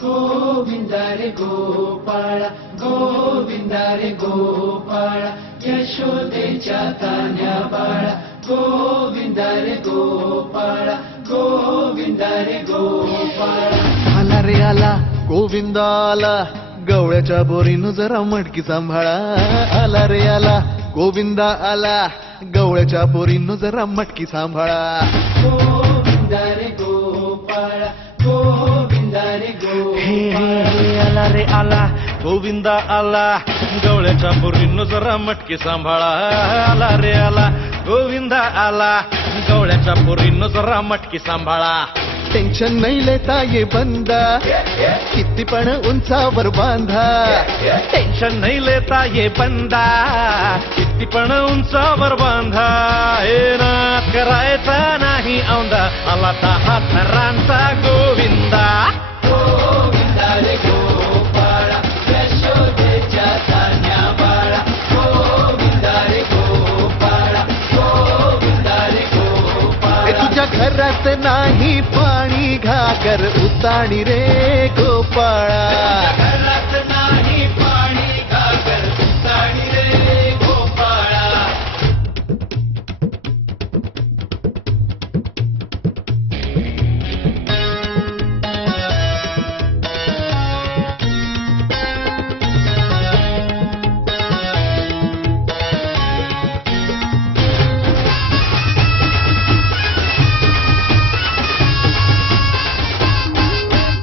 गोविंदा रे गोपाळा गोविंदा रे गोपाळा यशोदेच्या तान्या बाळा गोविंदा रे गोपाळा गोविंदा रे गोपाळा आला रे आला गोविंदा आला गवळ्याच्या बोरीनं जरा मटकी सांभाळा आला रे आला गोविंदा आला गवळ्याच्या बोरीनं जरा मटकी सांभाळा गोविंदा रे गोपाळा गोविंदा रे गोपाळा आला रे आला गोविंदा आला गवळ्याच्या बोरीनं जरा मटकी सांभाळा आला रे आला गोविंदा आला गवळ्याच्या बोरीनं जरा मटकी सांभाळा टेन्शन नाही लेता ये बंदा किती पण उंचावर बांधा टेन्शन नाही लेता ये बंदा किती पण उंचावर बांधा हे ना करायचा नाही औंदा आला 10 थरांचा गोविंदा गोविंदा रे गोपाळा यशोदेच्या तान्या बाळा गोविंदा रे गोपाळा गोविंदा रे गोपाळा हे तुझ्या घरात नाही पाणी घागर उताणी रे गोपाळा घरात नाही पाणी घागर उताणी रे गोपाळा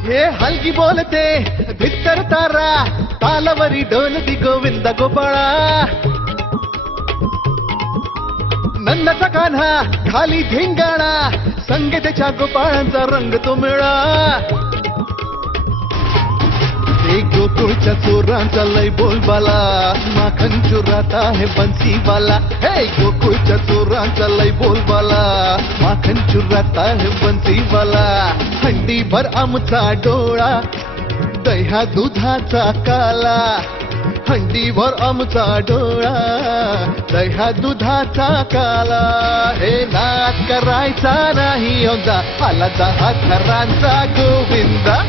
हे हलगी बोलते भित्तर तारा तालावरी डोलती गोविंदा गोपाळा नंदाचा कान्हा खाली धिंगाणा संगे त्याच्या गोपाळांचा रंग तो मिळा एक गोकुळच्या चोरांचा लय बोलबाला माखन चोरात आहे बन्सीवाला हे गोकुळच्या चोरांचा लय बोलबाला माखन चोरात आहे बन्सीवाला हंडीभर आमचा डोळा दह्या दुधाचा काला हंडीभर आमचा डोळा दह्या दुधाचा काला हे नाच करायचा नाही औंदा आला 10 थरांचा गोविंदा